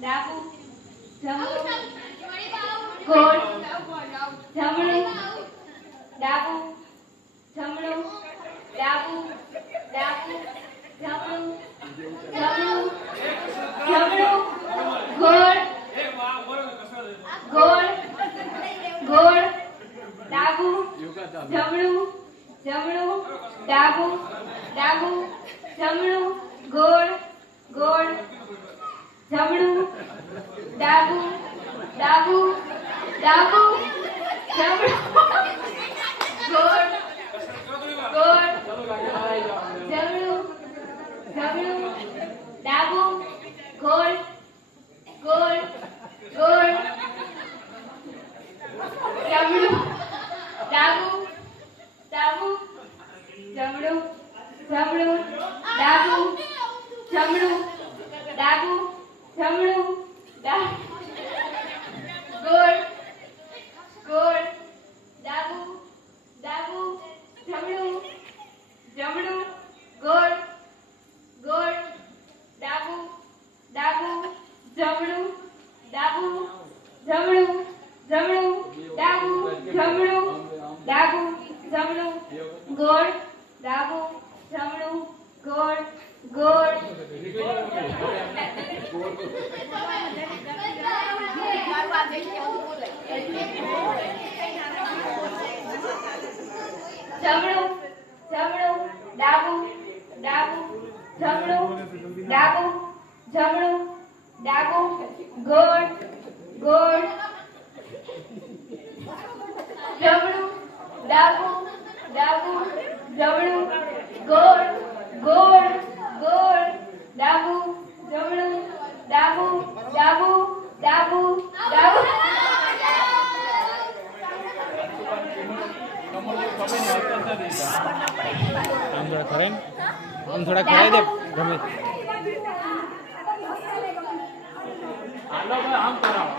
ડાબુ જમણું ગોળ જમણું ડાબુ જમણું ડાબુ ડાબુ જમણું જમણું જમણું ગોળ ગોળ ગોળ ડાબુ જમણું જમણું ડાબુ ડાબુ જમણું ગોળ ગોળ જમણું ડાબુ ડાબુ ડાબુ જમણું ગોળ ગોળ જમણું જમણું ડાબુ ગોળ ગોળ ગોળ જમણું ડાબુ ડાબુ જમણું જમણું ડાબુ જમણું ડાબુ જમણું ગોળ ગોળ ડાબુ ડાબુ જમણું જમણું ગોળ ગોળ ડાબુ ડાબુ જમણું ડાબુ જમણું જમણું ડાબુ જમણું ડાબુ જમણું ગોળ ડાબુ જમણું ગોળ ગોળ જમણું જમણું ડાબુ ડાબુ જમણું ડાબુ જમણું ડાબુ ગોળ ગોળ જમણું ડાબુ ડાબુ જમણું ગોળ ગોળ ગોળ ડાબુ જમણું ડાબુ ડાબુ ડાબુ ડાબુ આમ થોડા ખરાઈ દે ગમે હાલો ભાઈ આમ કરાવો